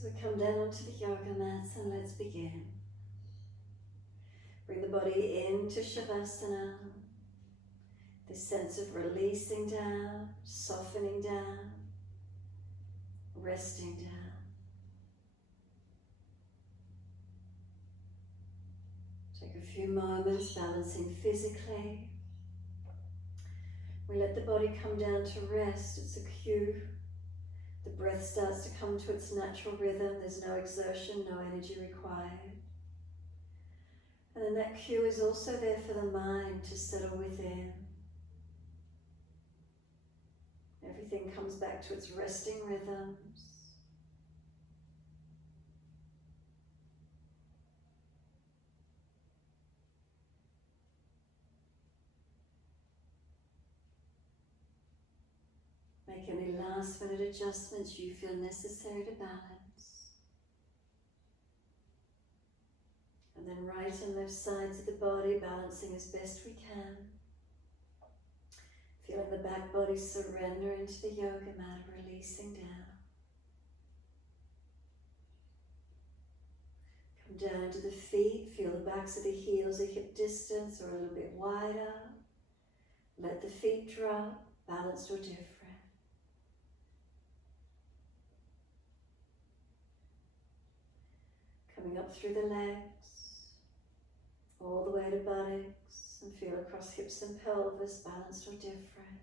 So we come down onto the yoga mats and let's begin. Bring the body into Shavasana. This sense of releasing down, softening down, resting down. Take a few moments balancing physically. We let the body come down to rest. It's a cue. The breath starts to come to its natural rhythm. There's no exertion, no energy required. And then that cue is also there for the mind to settle within. Everything comes back to its resting rhythms. Make any last minute adjustments you feel necessary to balance. And then right and left sides of the body, balancing as best we can. Feeling the back body surrender into the yoga mat, releasing down. Come down to the feet, feel the backs of the heels a hip distance or a little bit wider. Let the feet drop, balanced or different. Coming up through the legs, all the way to buttocks, and feel across hips and pelvis, balanced or different.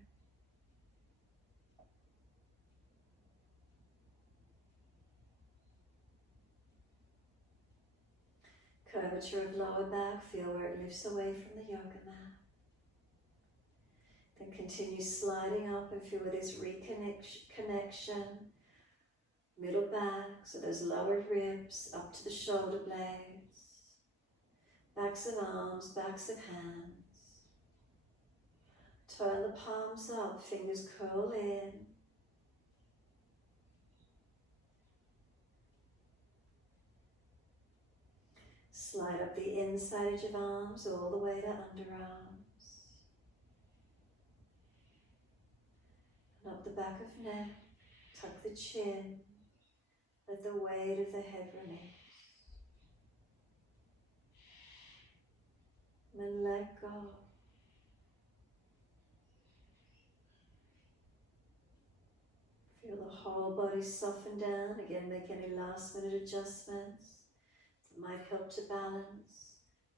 Curvature of lower back, feel where it lifts away from the yoga mat. Then continue sliding up and feel where there's reconnection. Middle back, so those lower ribs up to the shoulder blades. Backs of arms, backs of hands. Turn the palms up, fingers curl in. Slide up the inside edge of arms all the way to underarms. And up the back of neck, tuck the chin. Let the weight of the head release. And then let go. Feel the whole body soften down. Again, make any last minute adjustments that might help to balance.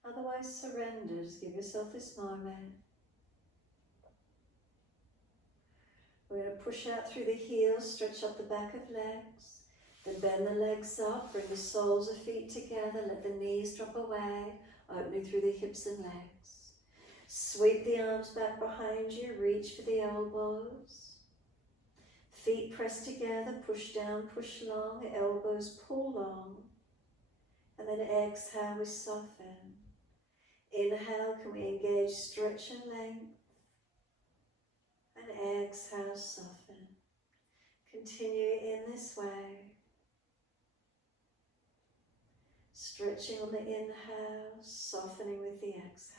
Otherwise, surrender. Just give yourself this moment. We're going to push out through the heels, stretch up the back of legs. Then bend the legs up, bring the soles of feet together, let the knees drop away, opening through the hips and legs. Sweep the arms back behind you, reach for the elbows. Feet press together, push down, push long, elbows pull long. And then exhale, we soften. Inhale, can we engage stretch and length? And exhale, soften. Continue in this way. Stretching on the inhale, softening with the exhale.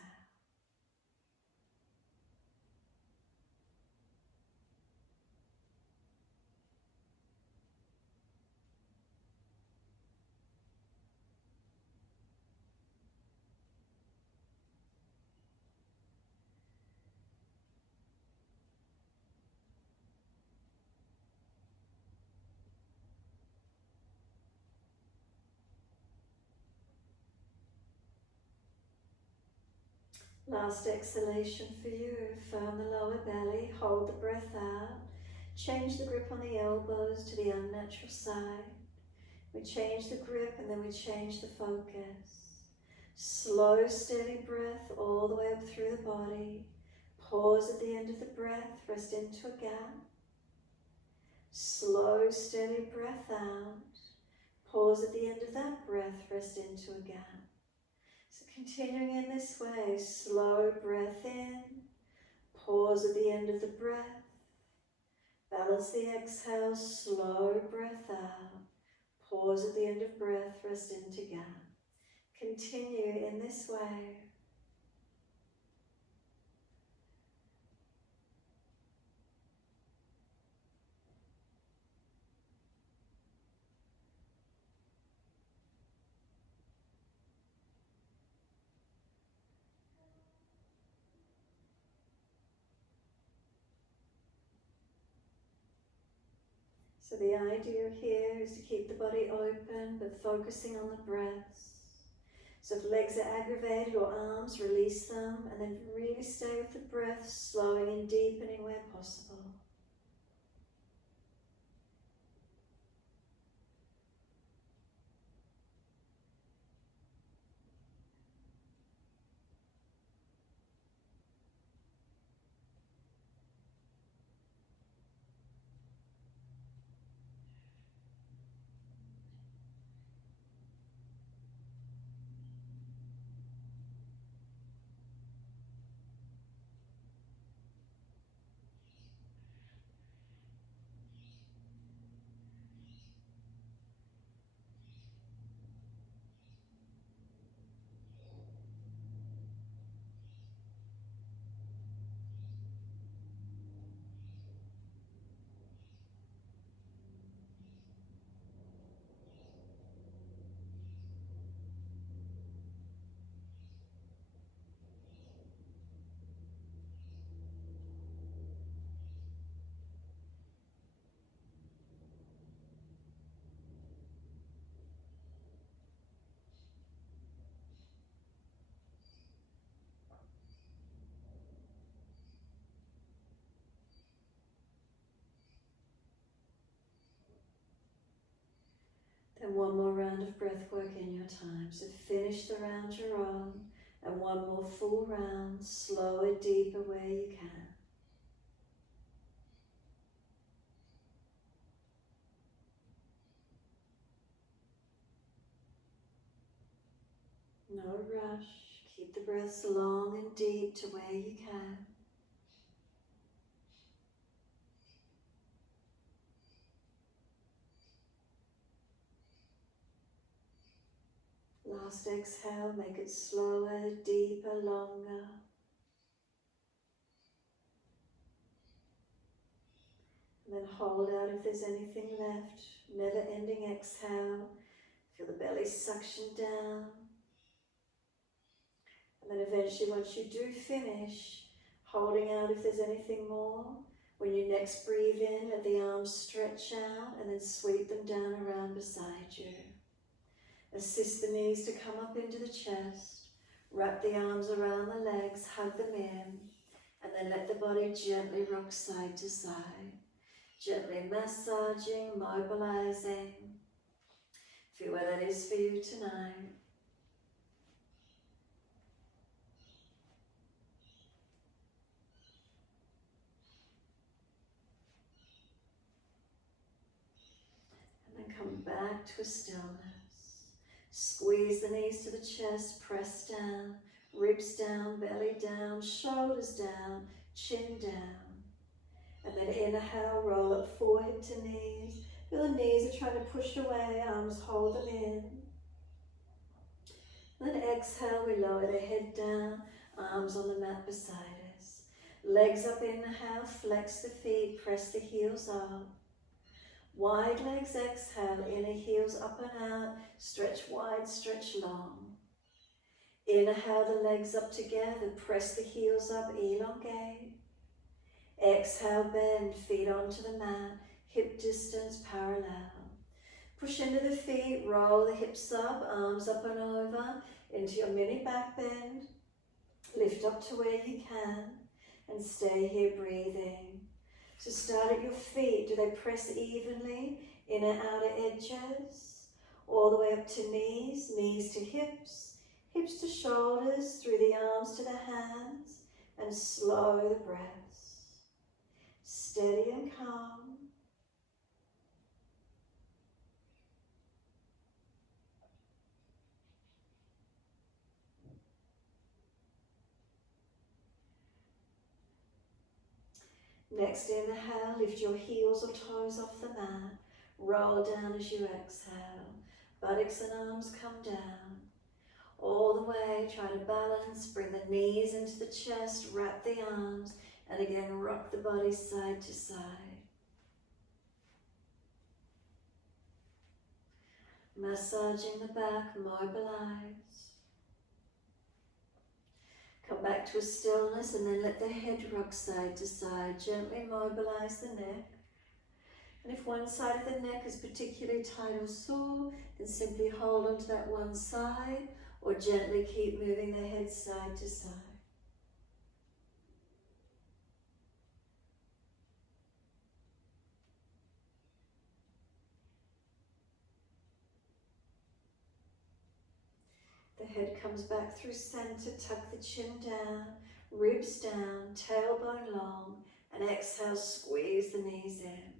Last exhalation for you. Firm the lower belly, hold the breath out. Change the grip on the elbows to the unnatural side. We change the grip and then we change the focus. Slow, steady breath all the way up through the body. Pause at the end of the breath, rest into a gap. Slow, steady breath out. Pause at the end of that breath, rest into a gap. So continuing in this way, slow breath in, pause at the end of the breath, balance the exhale, slow breath out, pause at the end of breath, rest into gap. Continue in this way. So the idea here is to keep the body open but focusing on the breaths. So if legs are aggravated or arms, release them and then really stay with the breath, slowing and deepening where possible. Then one more round of breath work in your time. So finish the round you're on, and one more full round, slower, deeper where you can. No rush. Keep the breaths long and deep to where you can. Last exhale, make it slower, deeper, longer. And then hold out if there's anything left. Never ending exhale. Feel the belly suction down. And then eventually, once you do finish, holding out if there's anything more. When you next breathe in, let the arms stretch out and then sweep them down around beside you. Assist the knees to come up into the chest. Wrap the arms around the legs, hug them in, and then let the body gently rock side to side. Gently massaging, mobilizing. Feel where that is for you tonight. And then come back to a stillness. Squeeze the knees to the chest, press down, ribs down, belly down, shoulders down, chin down. And then inhale, roll up forehead to knees. Feel the knees are trying to push away, arms hold them in. And then exhale, we lower the head down, arms on the mat beside us. Legs up, inhale, flex the feet, press the heels up. Wide legs, exhale, inner heels up and out, stretch wide, stretch long. Inhale the legs up together, press the heels up, elongate. Exhale, bend, feet onto the mat, hip distance parallel. Push into the feet, roll the hips up, arms up and over, into your mini back bend. Lift up to where you can, and stay here breathing. So start at your feet. Do they press evenly, inner outer edges? All the way up to knees, knees to hips, hips to shoulders, through the arms to the hands, and slow the breaths. Steady and calm. Next inhale, lift your heels or toes off the mat. Roll down as you exhale. Buttocks and arms come down. All the way, try to balance, bring the knees into the chest, wrap the arms, and again rock the body side to side. Massaging the back, mobilize. Come back to a stillness and then let the head rock side to side. Gently mobilize the neck. And if one side of the neck is particularly tight or sore, then simply hold on to that one side or gently keep moving the head side to side. The head comes back through center, tuck the chin down, ribs down, tailbone long, and exhale, squeeze the knees in.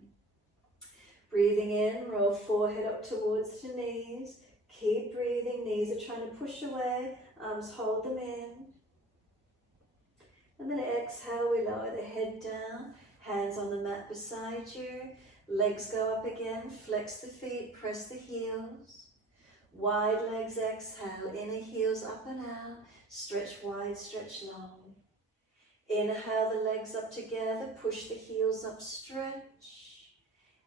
Breathing in, roll forehead up towards the knees. Keep breathing, knees are trying to push away, arms hold them in. And then exhale, we lower the head down, hands on the mat beside you, legs go up again, flex the feet, press the heels. Wide legs, exhale, inner heels up and out, stretch wide, stretch long. Inhale the legs up together, push the heels up, stretch.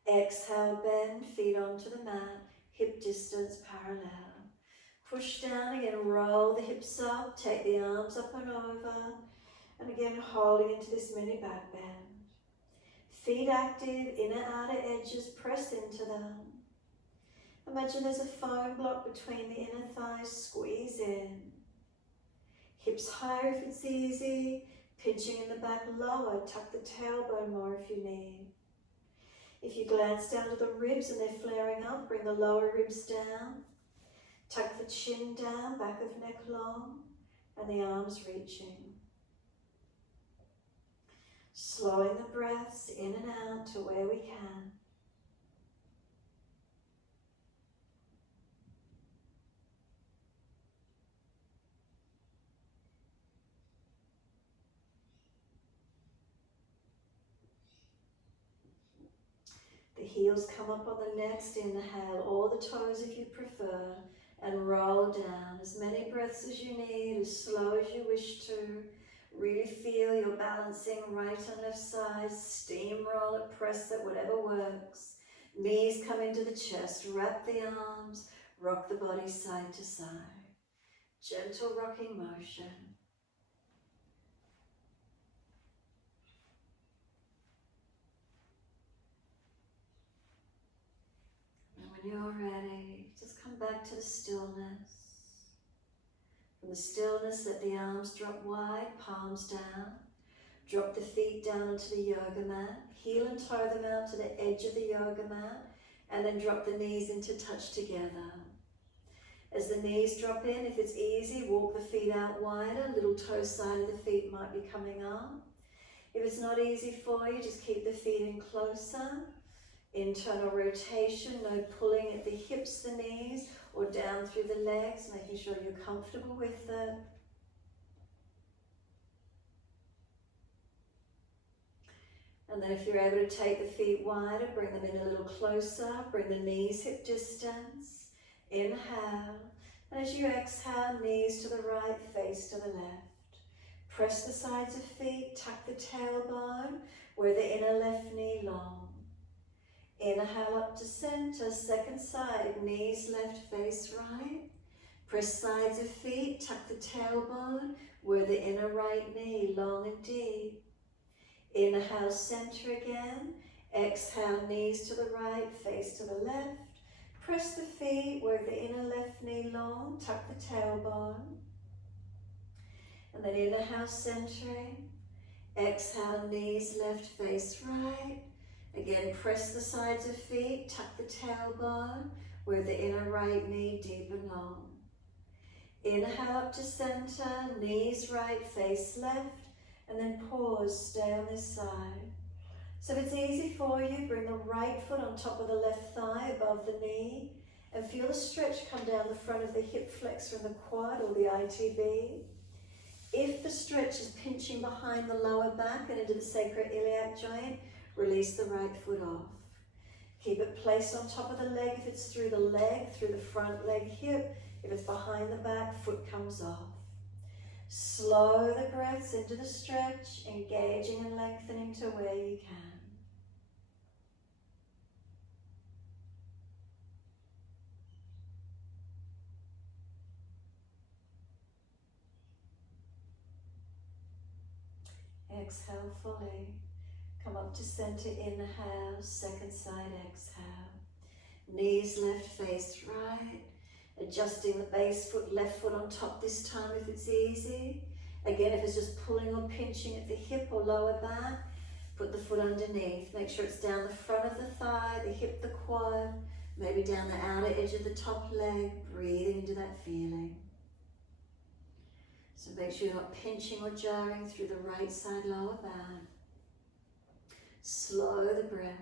Exhale, bend, feet onto the mat, hip distance parallel. Push down again, roll the hips up, take the arms up and over, and again holding into this mini back bend. Feet active, inner outer edges, press into them. Imagine there's a foam block between the inner thighs, squeeze in. Hips higher if it's easy, pinching in the back lower, tuck the tailbone more if you need. If you glance down to the ribs and they're flaring up, bring the lower ribs down. Tuck the chin down, back of neck long, and the arms reaching. Slowing the breaths in and out to where we can. The heels come up on the next inhale, all the toes if you prefer, and roll down. As many breaths as you need, as slow as you wish to. Really feel you're balancing right and left sides, steamroll it, press it, whatever works. Knees come into the chest, wrap the arms, rock the body side to side. Gentle rocking motion. And when you're ready, just come back to the stillness. From the stillness, let the arms drop wide, palms down. Drop the feet down onto the yoga mat. Heel and toe them out to the edge of the yoga mat. And then drop the knees into touch together. As the knees drop in, if it's easy, walk the feet out wider. Little toe side of the feet might be coming up. If it's not easy for you, just keep the feet in closer. Internal rotation, no pulling at the hips, the knees, or down through the legs, making sure you're comfortable with it. And then if you're able to take the feet wider, bring them in a little closer, bring the knees hip distance. Inhale, and as you exhale, knees to the right, face to the left. Press the sides of feet, tuck the tailbone, where the inner left knee long. Inhale up to center, second side, knees left, face right. Press sides of feet, tuck the tailbone, where the inner right knee long and deep. Inhale, center again. Exhale, knees to the right, face to the left. Press the feet where the inner left knee long, tuck the tailbone. And then inhale, centering. Exhale, knees left, face right. Again, press the sides of feet, tuck the tailbone, where the inner right knee deep and long. Inhale up to center, knees right, face left, and then pause, stay on this side. So if it's easy for you, bring the right foot on top of the left thigh above the knee, and feel the stretch come down the front of the hip flexor and the quad, or the ITB. If the stretch is pinching behind the lower back and into the sacroiliac joint, release the right foot off. Keep it placed on top of the leg if it's through the leg, through the front leg hip. If it's behind the back, foot comes off. Slow the breaths into the stretch, engaging and lengthening to where you can. Exhale fully. Come up to center, inhale, second side, exhale. Knees left, face right. Adjusting the base foot, left foot on top this time if it's easy. Again, if it's just pulling or pinching at the hip or lower back, put the foot underneath. Make sure it's down the front of the thigh, the hip, the quad, maybe down the outer edge of the top leg, breathing into that feeling. So make sure you're not pinching or jarring through the right side lower back. Slow the breaths.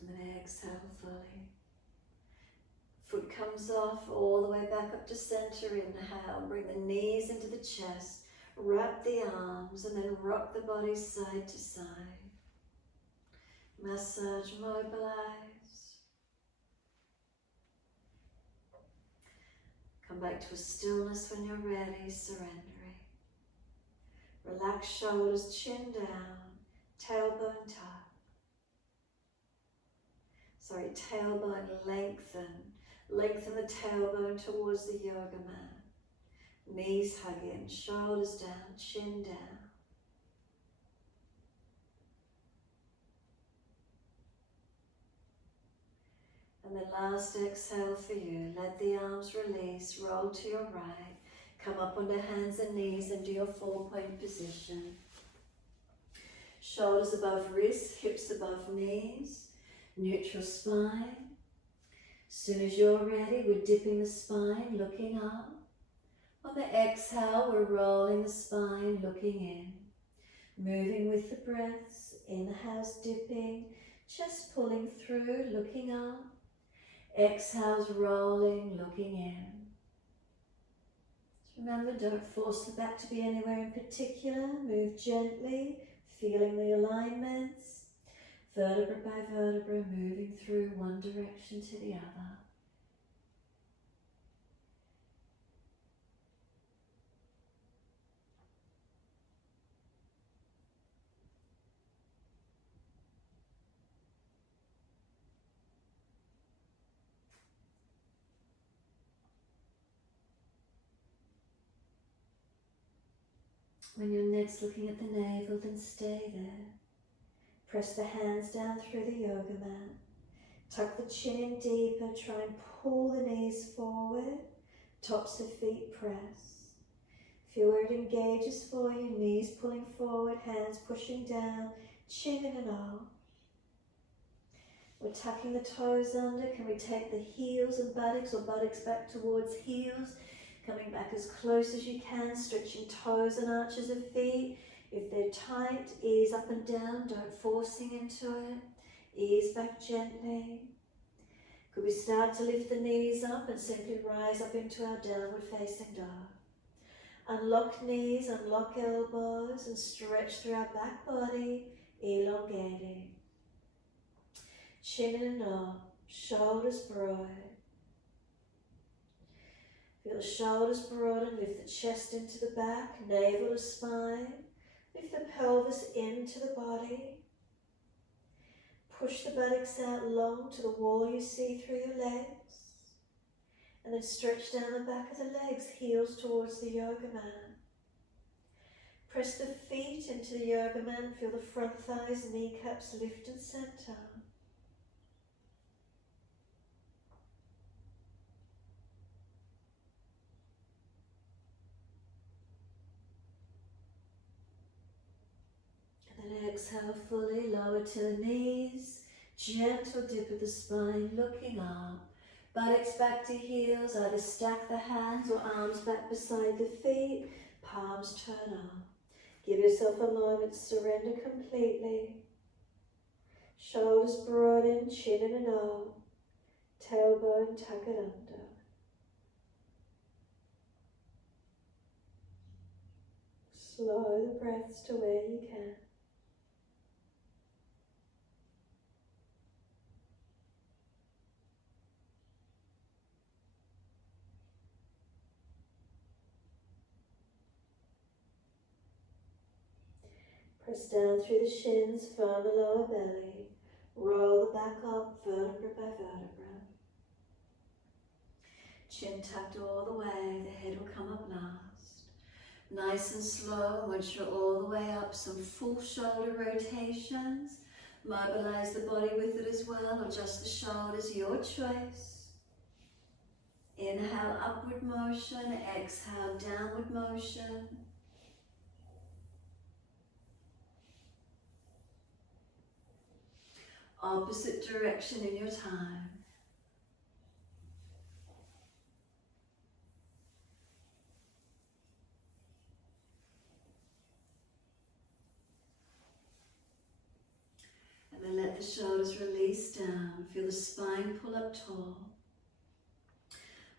And then exhale fully. Foot comes off all the way back up to center. Inhale, bring the knees into the chest. Wrap the arms and then rock the body side to side. Massage, mobilize. Come back to a stillness when you're ready, surrendering. Relax shoulders, chin down, tailbone tuck. Tailbone lengthen. Lengthen the tailbone towards the yoga mat. Knees hug in, shoulders down, chin down. And then last exhale for you. Let the arms release, roll to your right. Come up onto hands and knees and do your 4-point position. Shoulders above wrists, hips above knees. Neutral spine. Soon as you're ready, we're dipping the spine, looking up. On the exhale, we're rolling the spine, looking in. Moving with the breaths. Inhales, dipping. Chest pulling through, looking up. Exhales, rolling, looking in. Remember, don't force the back to be anywhere in particular. Move gently, feeling the alignments. Vertebra by vertebra, moving through one direction to the other. When you're next looking at the navel, then stay there. Press the hands down through the yoga mat. Tuck the chin in deeper, try and pull the knees forward. Tops of feet press. Feel where it engages for you, knees pulling forward, hands pushing down, chin in and out. We're tucking the toes under. Can we take the heels and buttocks or buttocks back towards heels? Coming back as close as you can, stretching toes and arches of feet. If they're tight, ease up and down, don't forcing into it. Ease back gently. Could we start to lift the knees up and simply rise up into our downward facing dog. Unlock knees, unlock elbows and stretch through our back body, elongating. Chin in and up, shoulders broad. Feel the shoulders broaden, lift the chest into the back, navel to spine. Lift the pelvis into the body. Push the buttocks out long to the wall you see through your legs. And then stretch down the back of the legs, heels towards the yoga mat. Press the feet into the yoga mat, feel the front thighs, kneecaps lift and center. And then exhale fully, lower to the knees, gentle dip of the spine, looking up. Buttocks back to heels, either stack the hands or arms back beside the feet, palms turn up. Give yourself a moment, surrender completely. Shoulders broaden, chin in and out. Tailbone, tuck it under. Slow the breaths to where you can. Press down through the shins, firm the lower belly. Roll the back up, vertebra by vertebra. Chin tucked all the way, the head will come up last. Nice and slow, once you're all the way up, some full shoulder rotations. Mobilize the body with it as well, or just the shoulders, your choice. Inhale, upward motion. Exhale, downward motion. Opposite direction in your time. And then let the shoulders release down. Feel the spine pull up tall.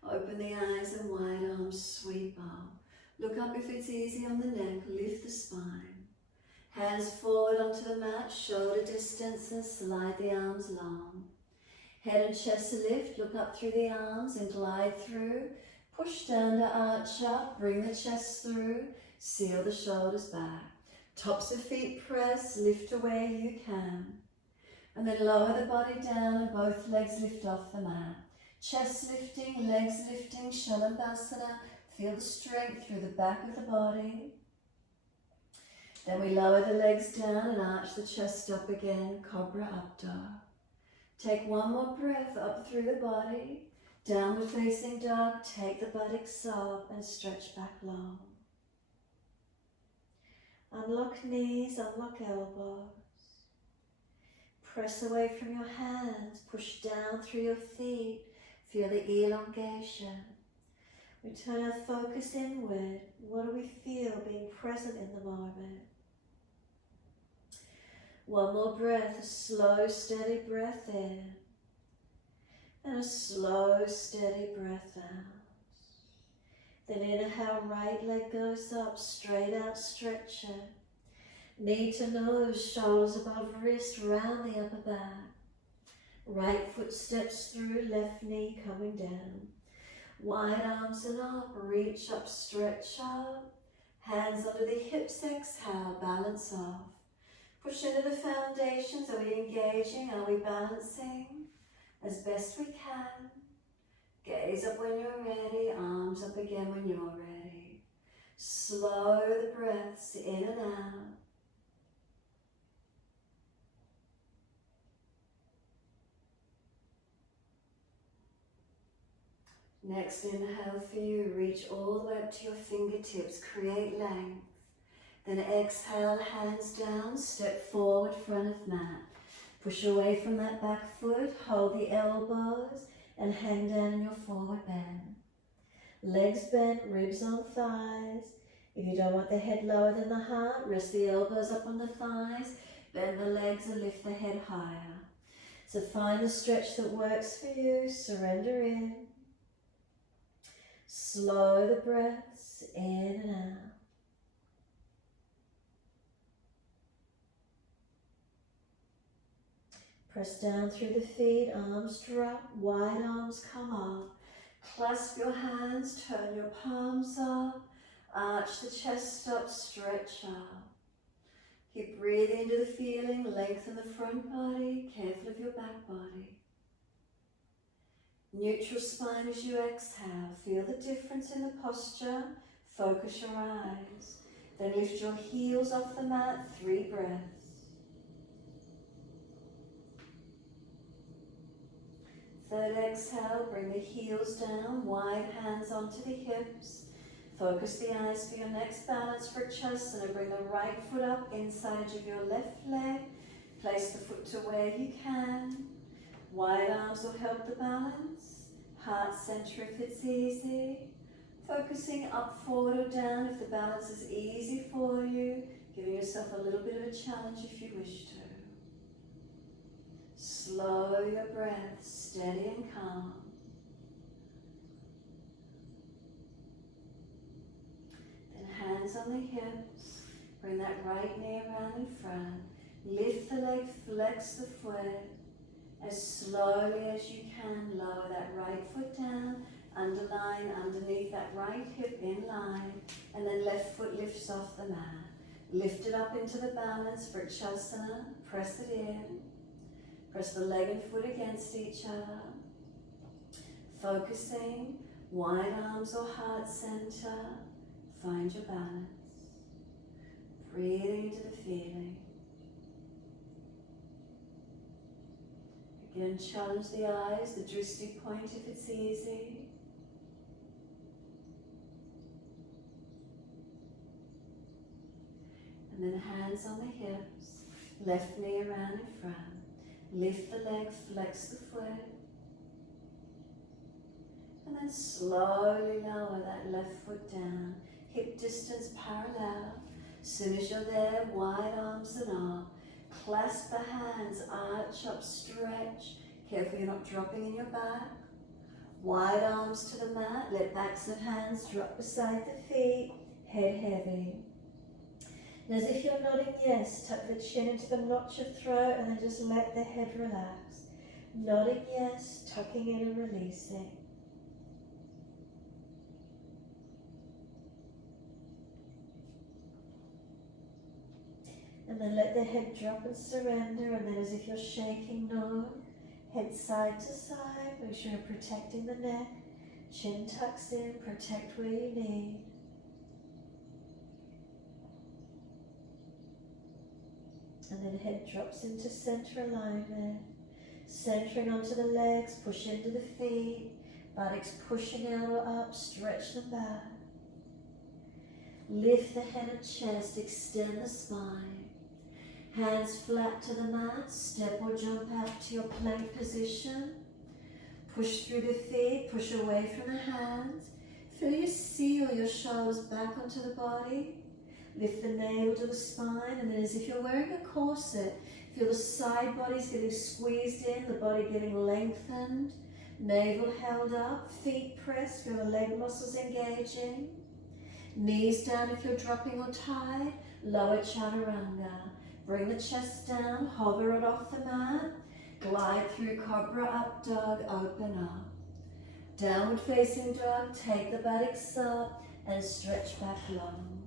Open the eyes and wide arms sweep up. Look up if it's easy on the neck. Lift the spine. Hands forward onto the mat, shoulder distance, and slide the arms long. Head and chest lift, look up through the arms and glide through. Push down to arch up, bring the chest through, seal the shoulders back. Tops of feet press, lift to where you can. And then lower the body down and both legs lift off the mat. Chest lifting, legs lifting, Shavasana. Feel the strength through the back of the body. Then we lower the legs down and arch the chest up again, Cobra Up Dog. Take one more breath up through the body. Downward facing dog, take the buttocks up and stretch back long. Unlock knees, unlock elbows. Press away from your hands, push down through your feet. Feel the elongation. We turn our focus inward. What do we feel being present in the moment? One more breath, a slow, steady breath in. And a slow, steady breath out. Then inhale, right leg goes up, straight out, stretch it. Knee to nose, shoulders above wrist, round the upper back. Right foot steps through, left knee coming down. Wide arms and up, reach up, stretch up. Hands under the hips, exhale, balance off. Push into the foundations. Are we engaging? Are we balancing? As best we can. Gaze up when you're ready, arms up again when you're ready. Slow the breaths in and out. Next inhale for you, reach all the way up to your fingertips, create length. Then exhale, hands down, step forward, front of mat. Push away from that back foot, hold the elbows and hang down in your forward bend. Legs bent, ribs on thighs. If you don't want the head lower than the heart, rest the elbows up on the thighs, bend the legs and lift the head higher. So find the stretch that works for you, surrender in. Slow the breaths in and out. Press down through the feet, arms drop, wide arms come up. Clasp your hands, turn your palms up, arch the chest up, stretch up. Keep breathing into the feeling, lengthen the front body, careful of your back body. Neutral spine as you exhale, feel the difference in the posture, focus your eyes. Then lift your heels off the mat, 3 breaths. Third exhale, bring the heels down, wide hands onto the hips. Focus the eyes for your next balance for chest, and then bring the right foot up inside edge of your left leg. Place the foot to where you can. Wide arms will help the balance. Heart center if it's easy. Focusing up, forward or down if the balance is easy for you. Giving yourself a little bit of a challenge if you wish to. Slow your breath, steady and calm. Then hands on the hips. Bring that right knee around in front. Lift the leg, flex the foot. As slowly as you can, lower that right foot down, underline underneath that right hip in line, and then left foot lifts off the mat. Lift it up into the balance for Shavasana. Press it in. Press the leg and foot against each other. Focusing, wide arms or heart center. Find your balance. Breathing into the feeling. Again, challenge the eyes, the drishti point if it's easy. And then hands on the hips, left knee around in front. Lift the leg, flex the foot. And then slowly lower that left foot down. Hip distance parallel. As soon as you're there, wide arms and up. Clasp the hands, arch up, stretch. Careful you're not dropping in your back. Wide arms to the mat, let backs of hands drop beside the feet, head heavy. And as if you're nodding yes, tuck the chin into the notch of throat and then just let the head relax. Nodding yes, tucking in and releasing. And then let the head drop and surrender, and then as if you're shaking, no. Head side to side, make sure you're protecting the neck. Chin tucks in, protect where you need. And then head drops into center alignment. Centering onto the legs, push into the feet. Buttocks pushing out or up, stretch them back. Lift the head and chest, extend the spine. Hands flat to the mat, step or jump out to your plank position. Push through the feet, push away from the hands. Feel you seal your shoulders back onto the body. Lift the navel to the spine, and then as if you're wearing a corset, feel the side bodies getting squeezed in, the body getting lengthened, navel held up, feet pressed, feel the leg muscles engaging. Knees down if you're dropping or tied, lower chaturanga. Bring the chest down, hover it off the mat, glide through cobra, up dog, open up. Downward facing dog, take the buttocks up and stretch back long.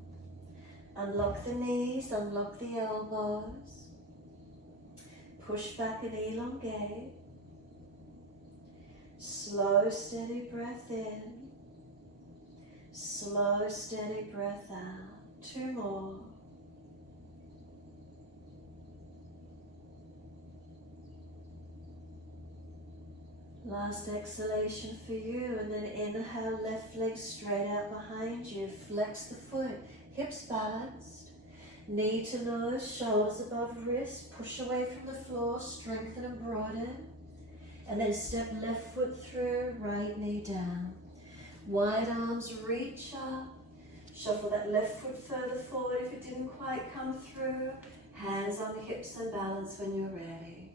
Unlock the knees, unlock the elbows. Push back and elongate. Slow, steady breath in. Slow, steady breath out. 2 more. Last exhalation for you, and then inhale, left leg straight out behind you. Flex the foot, hips balanced. Knee to nose, shoulders above wrist. Push away from the floor, strengthen and broaden. And then step left foot through, right knee down. Wide arms reach up. Shuffle that left foot further forward if it didn't quite come through. Hands on the hips and balance when you're ready.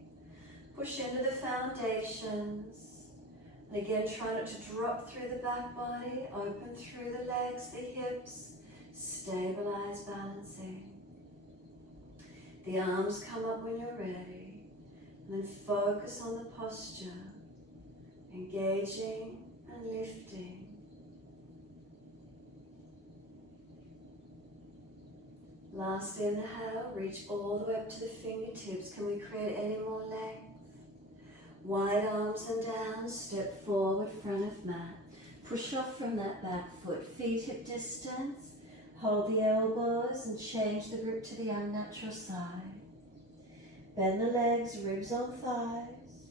Push into the foundations. And again, try not to drop through the back body. Open through the legs, the hips. Stabilize, balancing. The arms come up when you're ready. And then focus on the posture. Engaging and lifting. Last inhale, reach all the way up to the fingertips. Can we create any more length? Wide arms and down, step forward, front of mat. Push off from that back foot, feet hip distance. Hold the elbows and change the grip to the unnatural side. Bend the legs, ribs on thighs.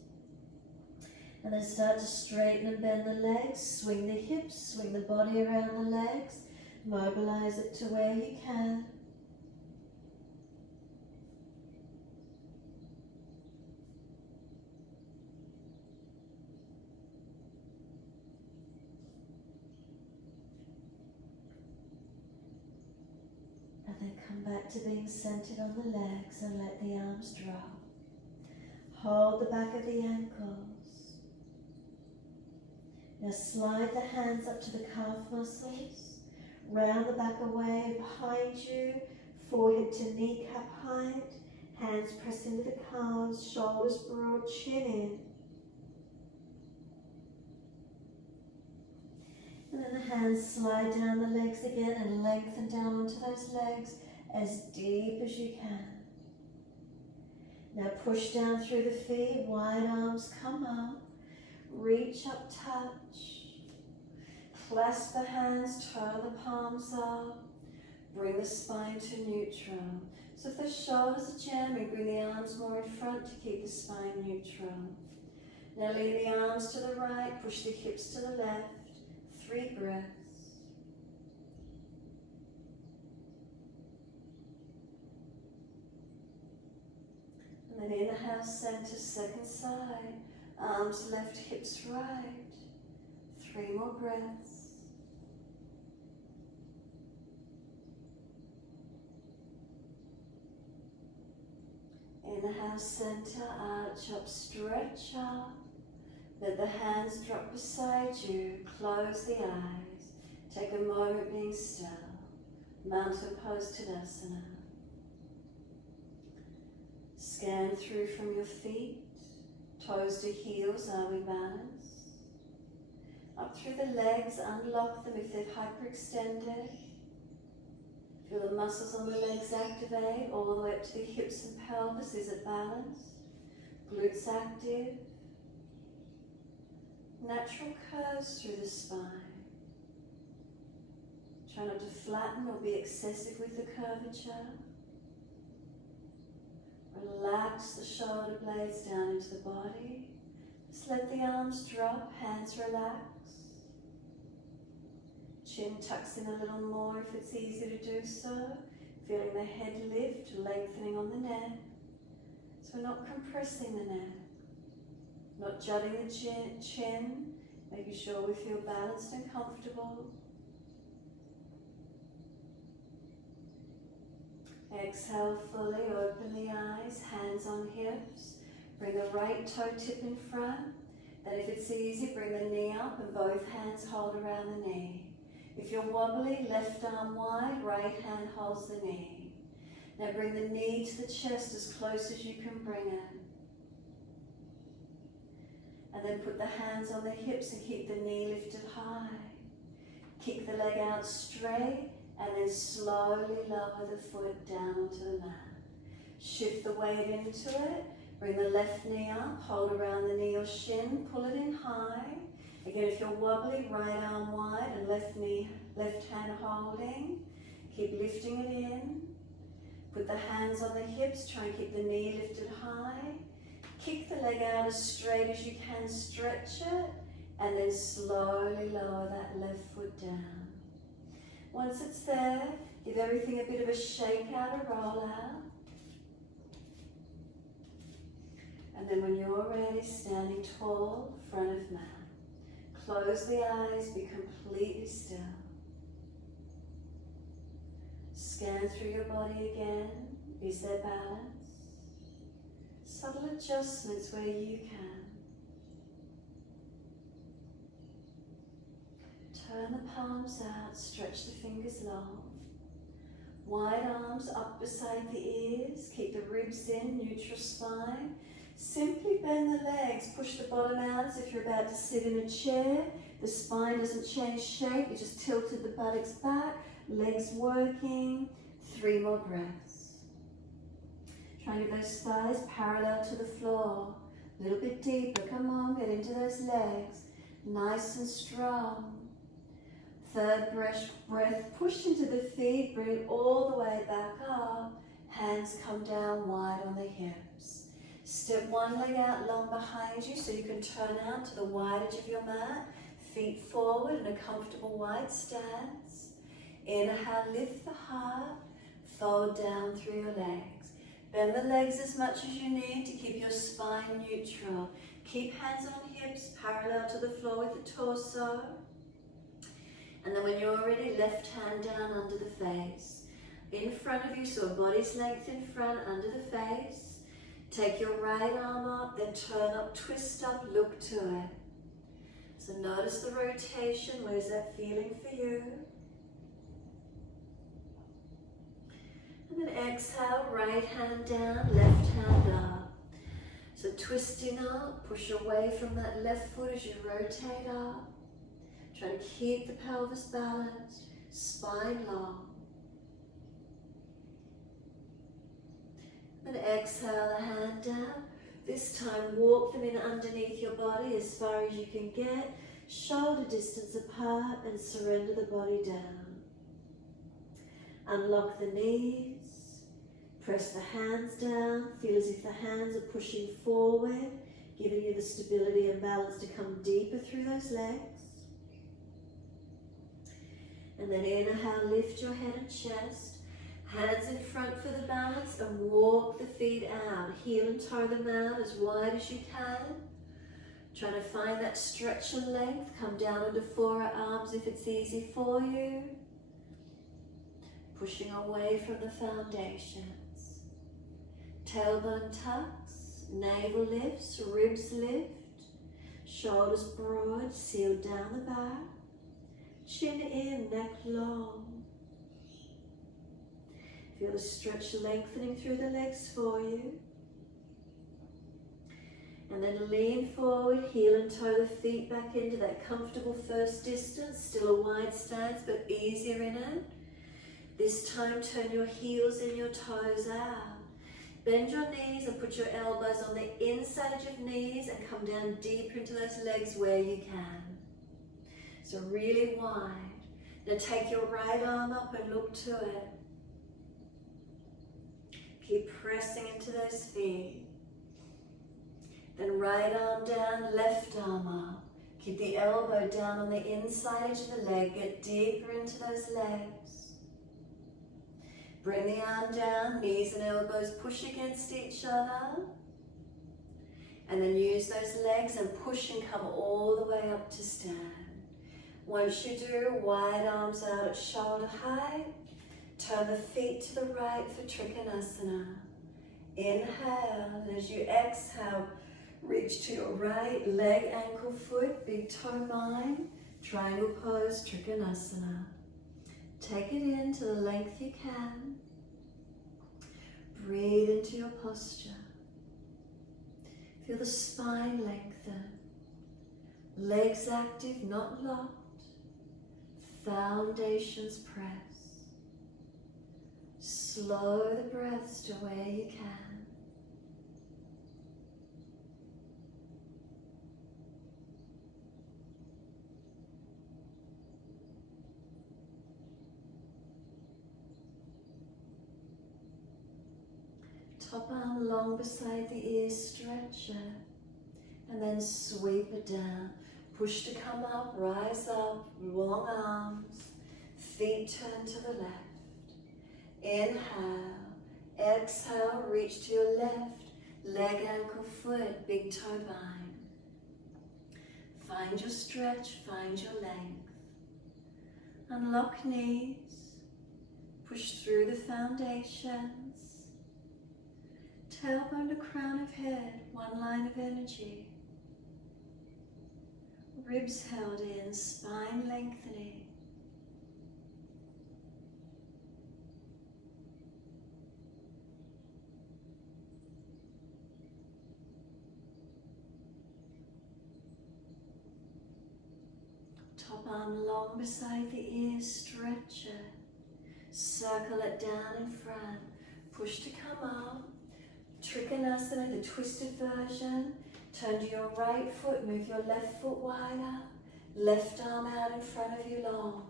And then start to straighten and bend the legs. Swing the hips, swing the body around the legs. Mobilize it to where you can. And then come back to being centered on the legs and let the arms drop. Hold the back of the ankles. Now slide the hands up to the calf muscles. Round the back away behind you. Forehead to kneecap height. Hands press into the calves. Shoulders broad, chin in. And then the hands slide down the legs again and lengthen down onto those legs. as deep as you can. Now push down through the feet, wide arms come up, reach up, touch, clasp the hands, turn the palms up, bring the spine to neutral. So if the shoulders are jamming, bring the arms more in front to keep the spine neutral. Now lean the arms to the right, push the hips to the left, 3 breaths. And then inhale, center, second side, arms left, hips right, 3 more breaths. Inhale, center, arch up, stretch up. Let the hands drop beside you, close the eyes. Take a moment being still. Mountain pose Tadasana. Scan through from your feet, toes to heels, are we balanced? Up through the legs, unlock them if they've hyperextended. Feel the muscles on the legs activate, all the way up to the hips and pelvis. Is it balanced? Glutes active. Natural curves through the spine. Try not to flatten or be excessive with the curvature. Relax the shoulder blades down into the body. Just let the arms drop, hands relax. Chin tucks in a little more if it's easy to do so. Feeling the head lift, lengthening on the neck. So we're not compressing the neck. Not jutting the chin, making sure we feel balanced and comfortable. Exhale fully, open the eyes, hands on hips. Bring the right toe tip in front. Then if it's easy, bring the knee up and both hands hold around the knee. If you're wobbly, left arm wide, right hand holds the knee. Now bring the knee to the chest as close as you can bring it. And then put the hands on the hips and keep the knee lifted high. Kick the leg out straight and then slowly lower the foot down onto the mat. Shift the weight into it. Bring the left knee up, hold around the knee or shin, pull it in high. Again, if you're wobbly, right arm wide and left hand holding. Keep lifting it in. Put the hands on the hips, try and keep the knee lifted high. Kick the leg out as straight as you can, stretch it, and then slowly lower that left foot down. Once it's there, give everything a bit of a shake out, a roll out. And then when you're ready, standing tall, front of mat. Close the eyes, be completely still. Scan through your body again. Is there balance? Subtle adjustments where you can. Turn the palms out, stretch the fingers long. Wide arms up beside the ears, keep the ribs in, neutral spine. Simply bend the legs, push the bottom out as if you're about to sit in a chair. The spine doesn't change shape, you just tilted the buttocks back, legs working. 3 more breaths. Try and get those thighs parallel to the floor. A little bit deeper, come on, get into those legs. Nice and strong. Third breath, push into the feet, bring it all the way back up. Hands come down wide on the hips. Step one leg out long behind you so you can turn out to the wide edge of your mat. Feet forward in a comfortable wide stance. Inhale, lift the heart, fold down through your legs. Bend the legs as much as you need to keep your spine neutral. Keep hands on hips parallel to the floor with the torso. And then when you're ready, left hand down under the face. In front of you, so body's length in front, under the face. Take your right arm up, then turn up, twist up, look to it. So notice the rotation, where's that feeling for you? And then exhale, right hand down, left hand up. So twisting up, push away from that left foot as you rotate up. Try to keep the pelvis balanced, spine long. And exhale the hand down. This time walk them in underneath your body as far as you can get, shoulder distance apart, and surrender the body down. Unlock the knees, press the hands down, feel as if the hands are pushing forward, giving you the stability and balance to come deeper through those legs. And then inhale, lift your head and chest, hands in front for the balance, and walk the feet out. Heel and toe them out as wide as you can. Trying to find that stretch and length. Come down onto forearms if it's easy for you. Pushing away from the foundations. Tailbone tucks, navel lifts, ribs lift, shoulders broad, seal down the back, chin in, neck long. Feel the stretch lengthening through the legs for you. And then lean forward, heel and toe the feet back into that comfortable first distance, still a wide stance but easier in it. This time turn your heels and your toes out. Bend your knees and put your elbows on the inside of your knees and come down deeper into those legs where you can. So really wide. Now take your right arm up and look to it. Keep pressing into those feet. Then right arm down, left arm up. Keep the elbow down on the inside edge of the leg. Get deeper into those legs. Bring the arm down, knees and elbows push against each other. And then use those legs and push and come all the way up to stand. Once you do, wide arms out at shoulder height. Turn the feet to the right for Trikonasana. Inhale, and as you exhale, reach to your right, leg, ankle, foot, big toe, line, triangle pose, Trikonasana. Take it in to the length you can. Breathe into your posture. Feel the spine lengthen. Legs active, not locked. Foundations press. Slow the breaths to where you can. Top arm long beside the ears, stretch it, and then sweep it down. Push to come up, rise up, long arms, feet turn to the left. Inhale, exhale, reach to your left, leg, ankle, foot, big toe, bind. Find your stretch, find your length. Unlock knees, push through the foundations. Tailbone to crown of head, one line of energy. Ribs held in, spine lengthening. Top arm long beside the ears, stretch it. Circle it down in front. Push to come up. Trikonasana, the twisted version. Turn to your right foot, move your left foot wider. Left arm out in front of you long.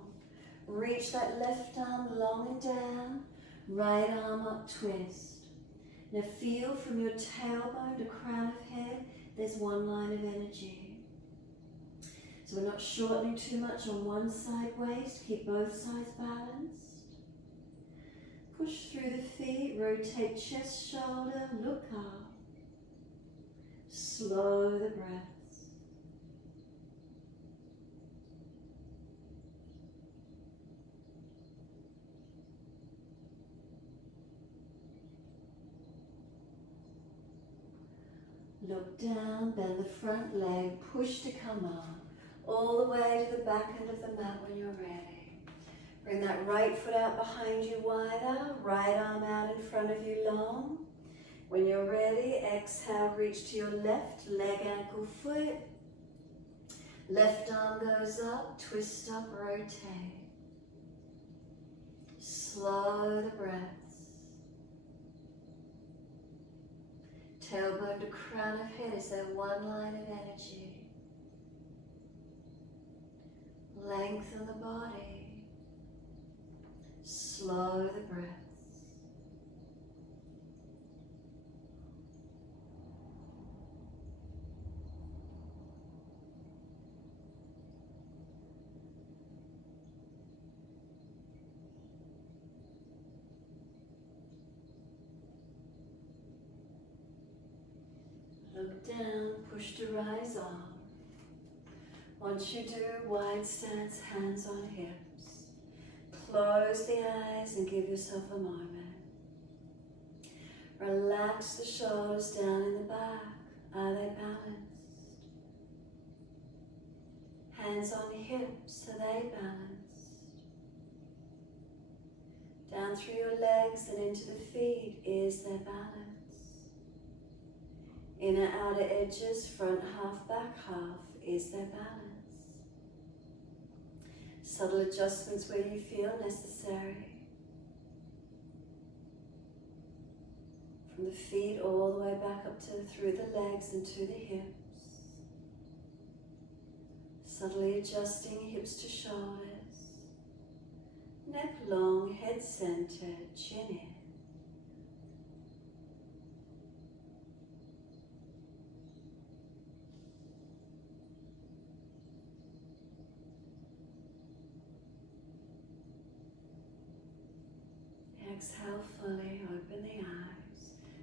Reach that left arm long and down. Right arm up, twist. Now feel from your tailbone to crown of head, there's one line of energy. So we're not shortening too much on one side waist, keep both sides balanced. Push through the feet, rotate chest, shoulder, look up. Slow the breaths. Look down, bend the front leg, push to come up. All the way to the back end of the mat when you're ready. Bring that right foot out behind you wider, right arm out in front of you long. When you're ready, exhale, reach to your left, leg, ankle, foot. Left arm goes up, twist up, rotate. Slow the breaths. Tailbone to crown of head, is there one line of energy? Lengthen the body. Slow the breaths. Look down, push to rise up. Once you do, wide stance, hands on hips. Close the eyes and give yourself a moment. Relax the shoulders down in the back. Are they balanced? Hands on hips, are they balanced? Down through your legs and into the feet, is there balance? Inner outer edges, front half, back half, is there balance? Subtle adjustments where you feel necessary. From the feet all the way back up to through the legs and to the hips. Subtly adjusting hips to shoulders. Neck long, head centered, chin in. Exhale fully, open the eyes.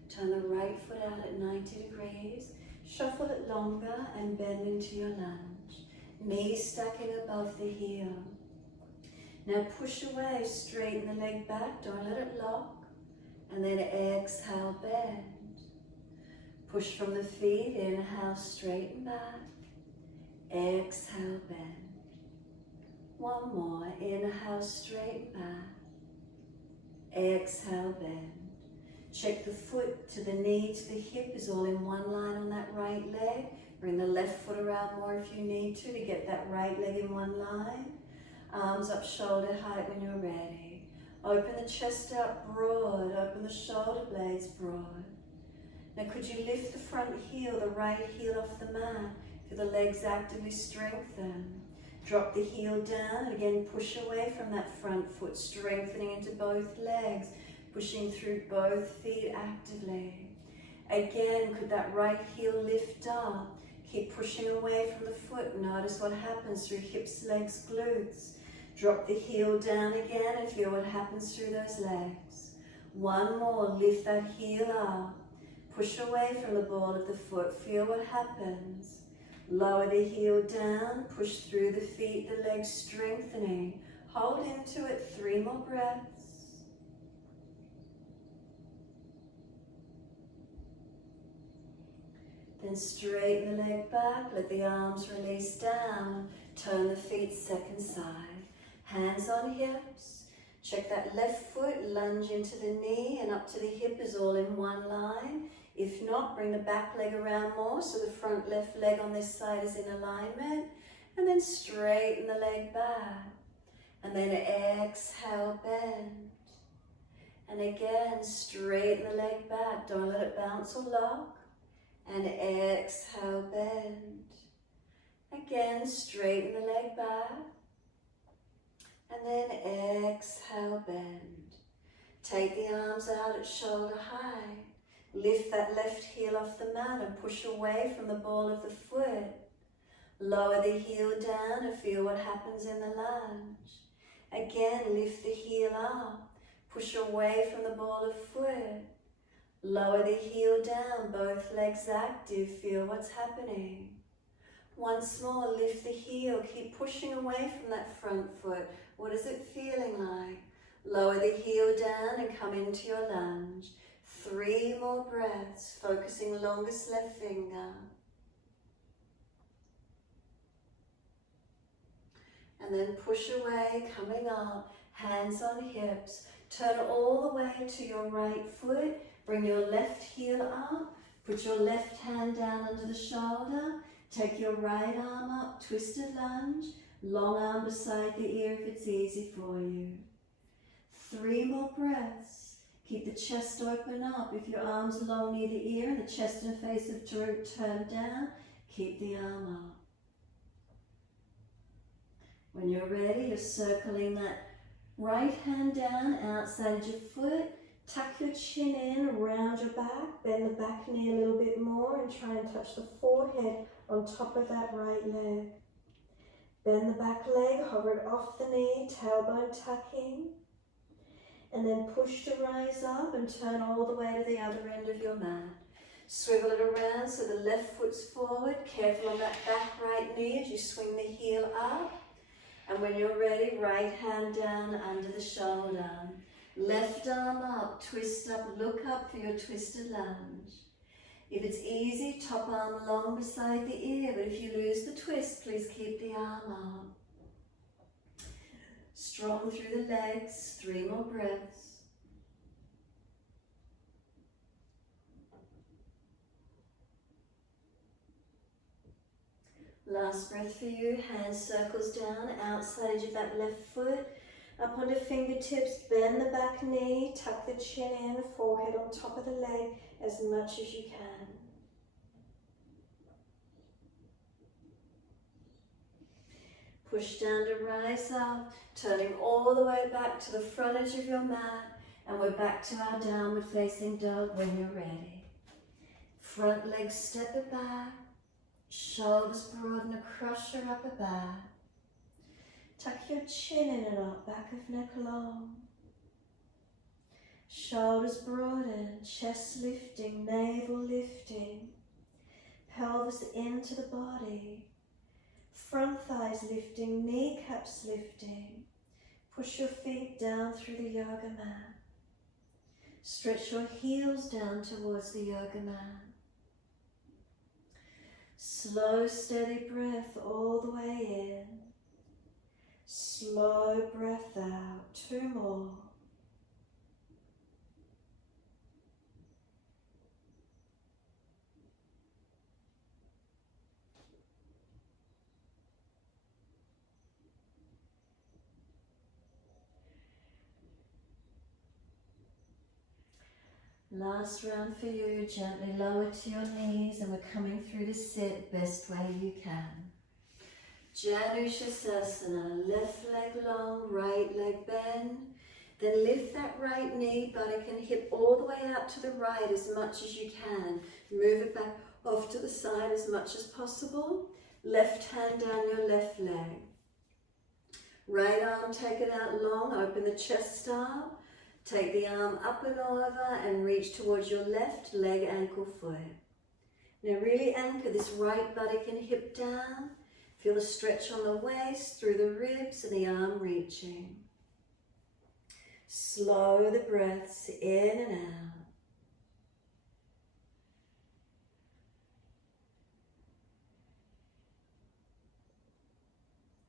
Turn the right foot out at 90 degrees. Shuffle it longer and bend into your lunge. Knees stacking above the heel. Now push away, straighten the leg back, don't let it lock. And then exhale, bend. Push from the feet, inhale, straighten back. Exhale, bend. One more, inhale, straighten back. Exhale, bend. Check the foot to the knee to the hip is all in one line on that right leg. Bring the left foot around more if you need to get that right leg in one line. Arms up shoulder height when you're ready. Open the chest out broad, open the shoulder blades broad. Now could you lift the front heel, the right heel off the mat? Feel the legs actively strengthen. Drop the heel down and again push away from that front foot, strengthening into both legs, pushing through both feet actively. Again, could that right heel lift up? Keep pushing away from the foot. Notice what happens through hips, legs, glutes. Drop the heel down again and feel what happens through those legs. One more, lift that heel up. Push away from the ball of the foot, feel what happens. Lower the heel down, push through the feet, the legs strengthening. Hold into it, 3 more breaths. Then straighten the leg back, let the arms release down. Turn the feet second side. Hands on hips. Check that left foot, lunge into the knee and up to the hip is all in one line. If not, bring the back leg around more so the front left leg on this side is in alignment. And then straighten the leg back. And then exhale, bend. And again, straighten the leg back. Don't let it bounce or lock. And exhale, bend. Again, straighten the leg back. And then exhale, bend. Take the arms out at shoulder height. Lift that left heel off the mat and push away from the ball of the foot. Lower the heel down and feel what happens in the lunge. Again, lift the heel up. Push away from the ball of foot. Lower the heel down, both legs active. Feel what's happening. Once more, lift the heel. Keep pushing away from that front foot. What is it feeling like? Lower the heel down and come into your lunge. 3 more breaths, focusing longest left finger. And then push away, coming up, hands on hips. Turn all the way to your right foot. Bring your left heel up. Put your left hand down under the shoulder. Take your right arm up, twisted lunge. Long arm beside the ear if it's easy for you. 3 more breaths. Keep the chest open up. If your arms are long near the ear and the chest and face have turned down, keep the arm up. When you're ready, you're circling that right hand down outside your foot. Tuck your chin in around your back. Bend the back knee a little bit more and try and touch the forehead on top of that right leg. Bend the back leg, hover it off the knee, tailbone tucking. And then push to rise up and turn all the way to the other end of your mat. Swivel it around so the left foot's forward. Careful on that back right knee as you swing the heel up. And when you're ready, right hand down under the shoulder. Left arm up, twist up, look up for your twisted lunge. If it's easy, top arm long beside the ear, but if you lose the twist, please keep the arm up. Strong through the legs, 3 more breaths. Last breath for you, hands circles down, outside edge of that left foot, up onto fingertips, bend the back knee, tuck the chin in, forehead on top of the leg as much as you can. Push down to rise up, turning all the way back to the front edge of your mat, and we're back to our downward facing dog when you're ready. Front leg step it back, shoulders broaden across your upper back. Tuck your chin in and up, back of neck long. Shoulders broaden, chest lifting, navel lifting. Pelvis into the body. Front thighs lifting, kneecaps lifting. Push your feet down through the yoga mat. Stretch your heels down towards the yoga mat. Slow, steady breath all the way in. Slow breath out. 2 more. Last round for you, gently lower to your knees, and we're coming through to sit best way you can. Shavasana, left leg long, right leg bend. Then lift that right knee, buttock and hip all the way out to the right as much as you can. Move it back off to the side as much as possible. Left hand down your left leg. Right arm, take it out long, open the chest up. Take the arm up and over and reach towards your left leg, ankle, foot. Now really anchor this right buttock and hip down. Feel the stretch on the waist, through the ribs and the arm reaching. Slow the breaths in and out.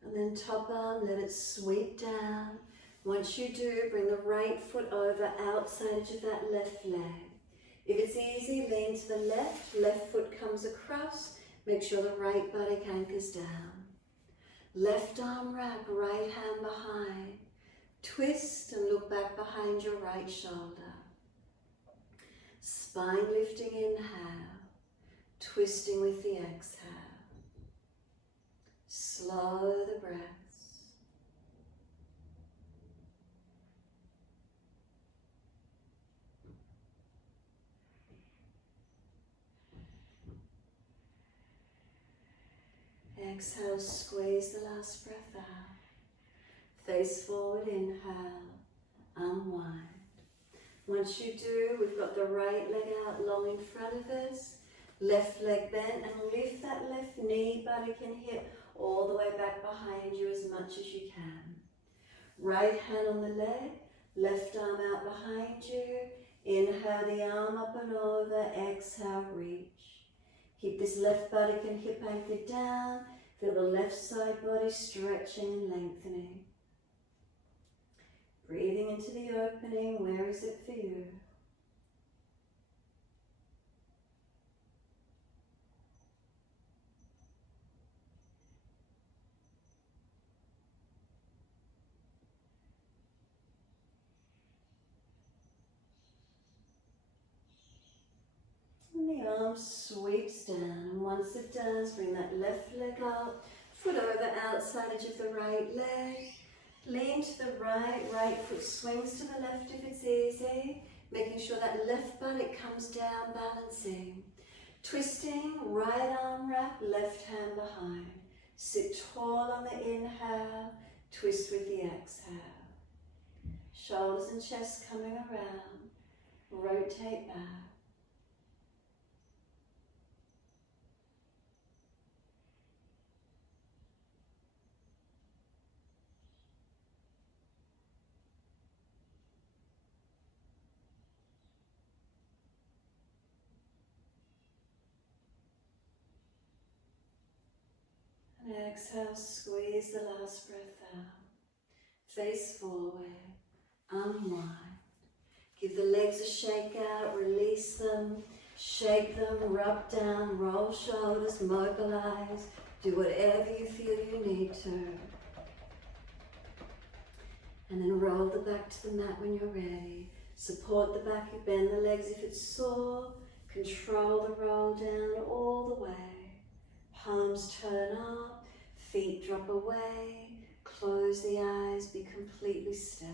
And then top arm, let it sweep down. Once you do, bring the right foot over outside edge of that left leg. If it's easy, lean to the left foot comes across. Make sure the right buttock anchors down. Left arm wrap, right hand behind. Twist and look back behind your right shoulder. Spine lifting, inhale. Twisting with the exhale. Slow the breath. Exhale, squeeze the last breath out. Face forward, inhale, unwind. Once you do, we've got the right leg out long in front of us, left leg bent, and lift that left knee, buttock and hip all the way back behind you as much as you can. Right hand on the leg, left arm out behind you. Inhale the arm up and over, exhale, reach. Keep this left buttock and hip anchored down. Feel the left side body stretching and lengthening. Breathing into the opening, where is it for you? arm sweeps down, and once it does, bring that left leg up, foot over outside edge of the right leg. Lean to the right, right foot swings to the left if it's easy, making sure that left buttock comes down, balancing. Twisting, right arm wrap, left hand behind. Sit tall on the inhale, twist with the exhale. Shoulders and chest coming around, rotate back. And exhale, squeeze the last breath out. Face forward, unwind. Give the legs a shake out, release them, shake them, rub down, roll shoulders, mobilize. Do whatever you feel you need to. And then roll the back to the mat when you're ready. Support the back, you bend the legs if it's sore. Control the roll down all the way. Palms turn up, feet drop away. Close the eyes, be completely still.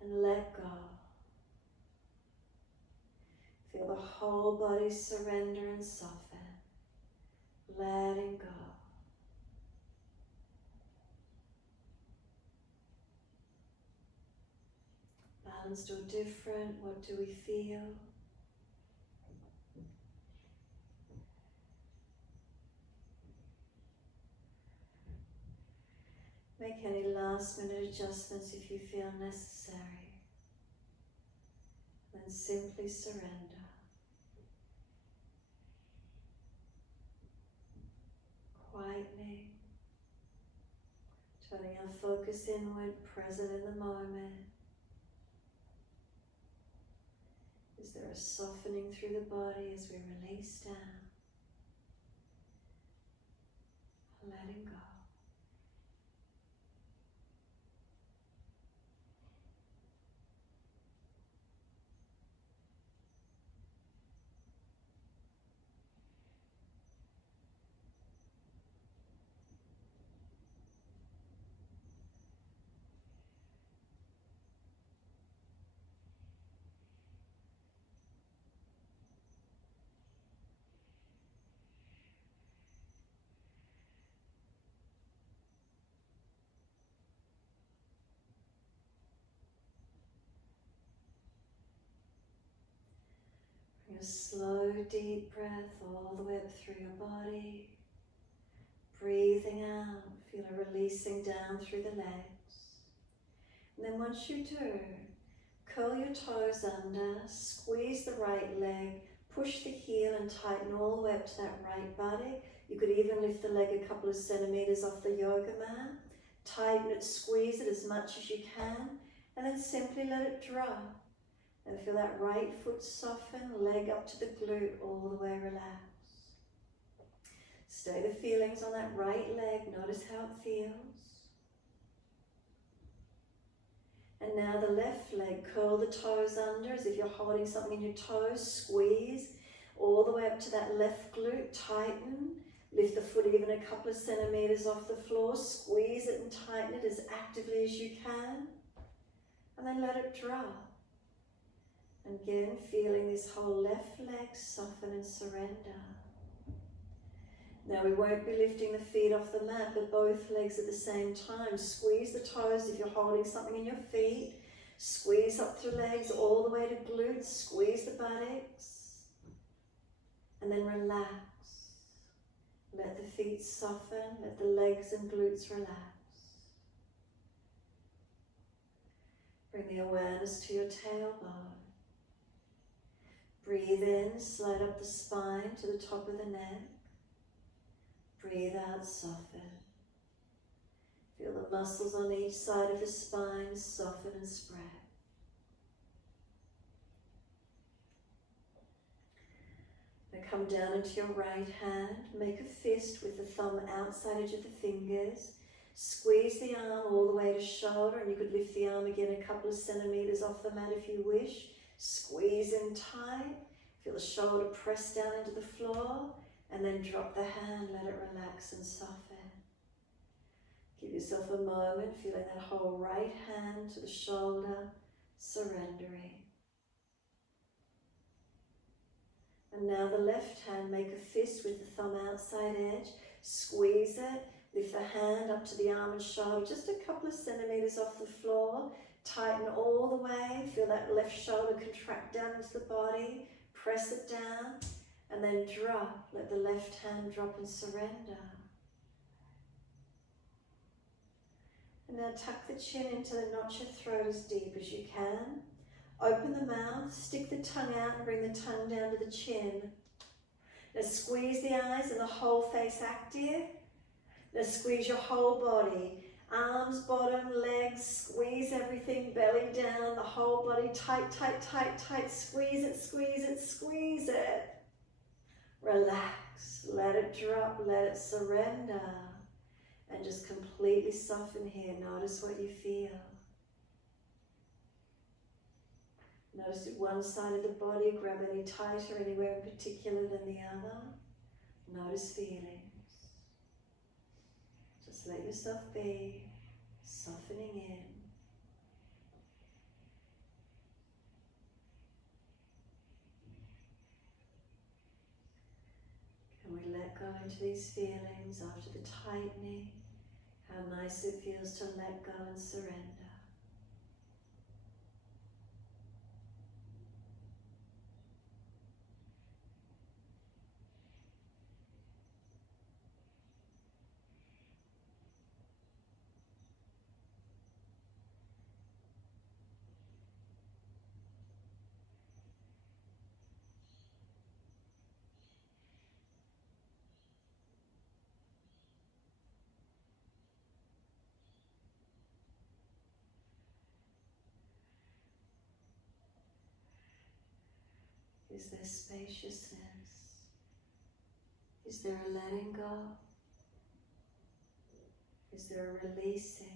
And let go. Feel the whole body surrender and soften. Letting go. Balanced or different, what do we feel? Make any last minute adjustments if you feel necessary. Then simply surrender. Quietly, turning our focus inward, present in the moment. Is there a softening through the body as we release down? Letting go. A slow, deep breath all the way up through your body. Breathing out, feel it releasing down through the legs. And then once you do, curl your toes under, squeeze the right leg, push the heel and tighten all the way up to that right body. You could even lift the leg a couple of centimeters off the yoga mat. Tighten it, squeeze it as much as you can, and then simply let it drop. And feel that right foot soften, leg up to the glute, all the way relaxed. Stay the feelings on that right leg, notice how it feels. And now the left leg, curl the toes under as if you're holding something in your toes, squeeze all the way up to that left glute, tighten. Lift the foot even a couple of centimeters off the floor, squeeze it and tighten it as actively as you can. And then let it drop. Again, feeling this whole left leg soften and surrender. Now we won't be lifting the feet off the mat, but both legs at the same time. Squeeze the toes if you're holding something in your feet. Squeeze up the legs all the way to glutes. Squeeze the buttocks. And then relax. Let the feet soften. Let the legs and glutes relax. Bring the awareness to your tailbone. Breathe in, slide up the spine to the top of the neck. Breathe out, soften. Feel the muscles on each side of the spine soften and spread. Now come down into your right hand. Make a fist with the thumb outside edge of the fingers. Squeeze the arm all the way to shoulder, and you could lift the arm again a couple of centimeters off the mat if you wish. Squeeze in tight. Feel the shoulder press down into the floor and then drop the hand, let it relax and soften. Give yourself a moment, feeling that whole right hand to the shoulder, surrendering. And now the left hand, make a fist with the thumb outside edge, squeeze it, lift the hand up to the arm and shoulder, just a couple of centimeters off the floor, tighten all the way, feel that left shoulder contract down into the body, press it down, and then drop, let the left hand drop and surrender. And now tuck the chin into the notch of throat as deep as you can. Open the mouth, stick the tongue out and bring the tongue down to the chin. Now squeeze the eyes and the whole face active. Now squeeze your whole body. Arms, bottom, legs, squeeze everything, belly down, the whole body tight, tight, tight, tight. Squeeze it, squeeze it, squeeze it. Relax, let it drop, let it surrender. And just completely soften here. Notice what you feel. Notice if one side of the body grab any tighter anywhere in particular than the other. Notice feelings. Just let yourself be, softening in. Can we let go into these feelings after the tightening? How nice it feels to let go and surrender. Is there spaciousness? Is there a letting go? Is there a releasing?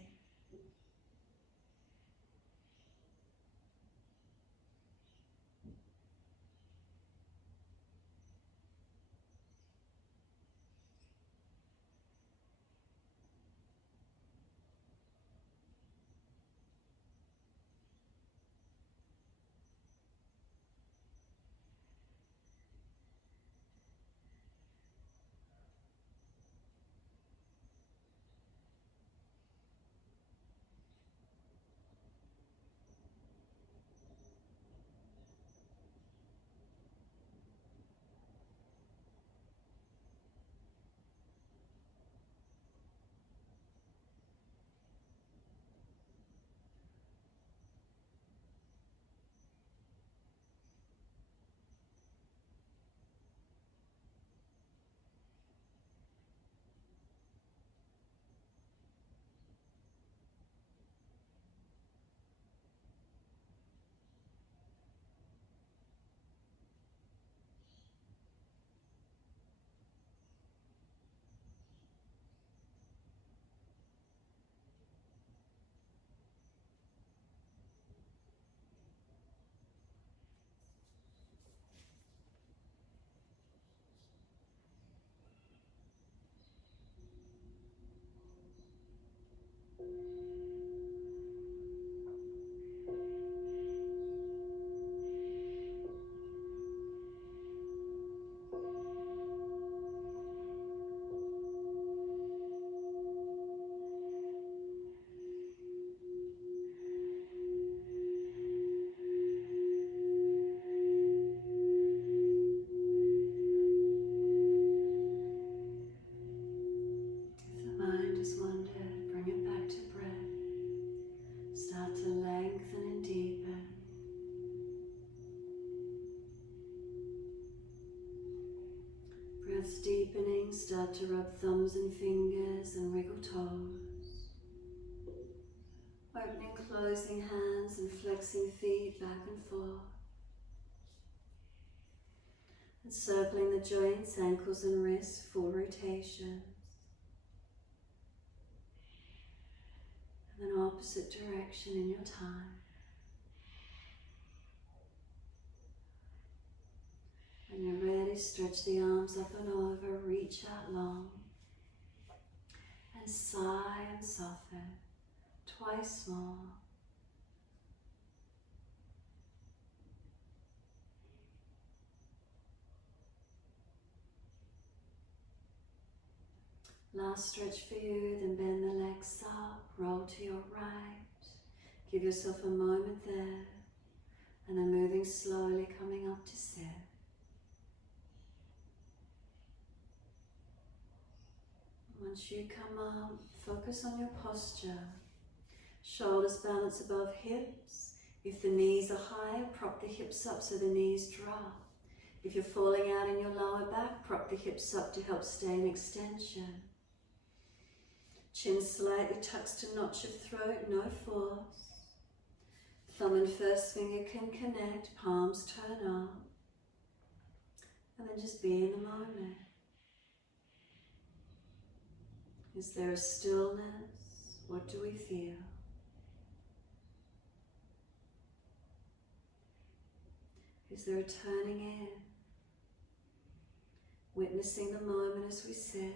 Deepening, start to rub thumbs and fingers and wriggle toes. Opening, closing hands and flexing feet back and forth. And circling the joints, ankles and wrists, full rotations. And then opposite direction in your time. When you're ready, stretch the arms up and over, reach out long. And sigh and soften, twice more. Last stretch for you, then bend the legs up, roll to your right. Give yourself a moment there, and then moving slowly, coming up to sit. Once you come up, focus on your posture. Shoulders balance above hips. If the knees are higher, prop the hips up so the knees drop. If you're falling out in your lower back, prop the hips up to help stay in extension. Chin slightly tucks to notch of throat, no force. Thumb and first finger can connect, palms turn up. And then just be in the moment. Is there a stillness? What do we feel? Is there a turning in? Witnessing the moment as we sit.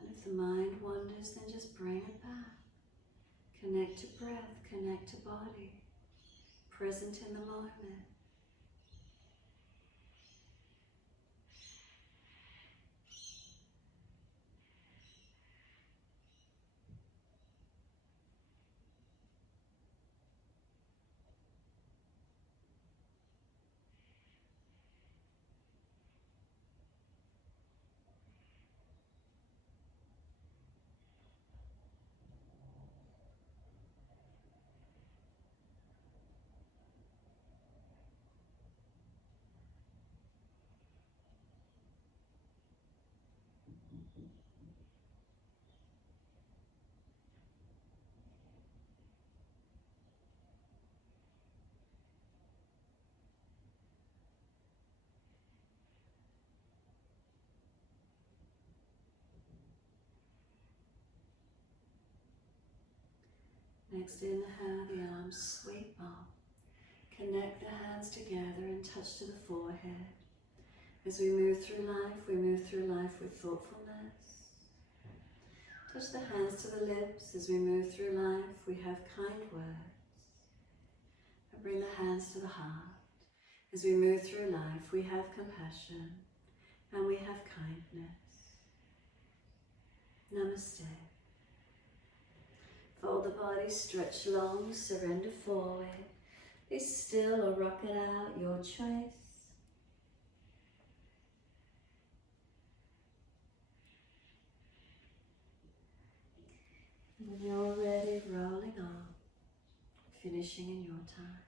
And if the mind wanders, then just bring it back. Connect to breath, connect to body, present in the moment. Next inhale, the arms sweep up. Connect the hands together and touch to the forehead. As we move through life with thoughtfulness. Touch the hands to the lips. As we move through life, we have kind words. And bring the hands to the heart. As we move through life, we have compassion and we have kindness. Namaste. Fold the body, stretch long, surrender forward. Be still or rock it out, your choice. When you're ready, rolling on, finishing in your time.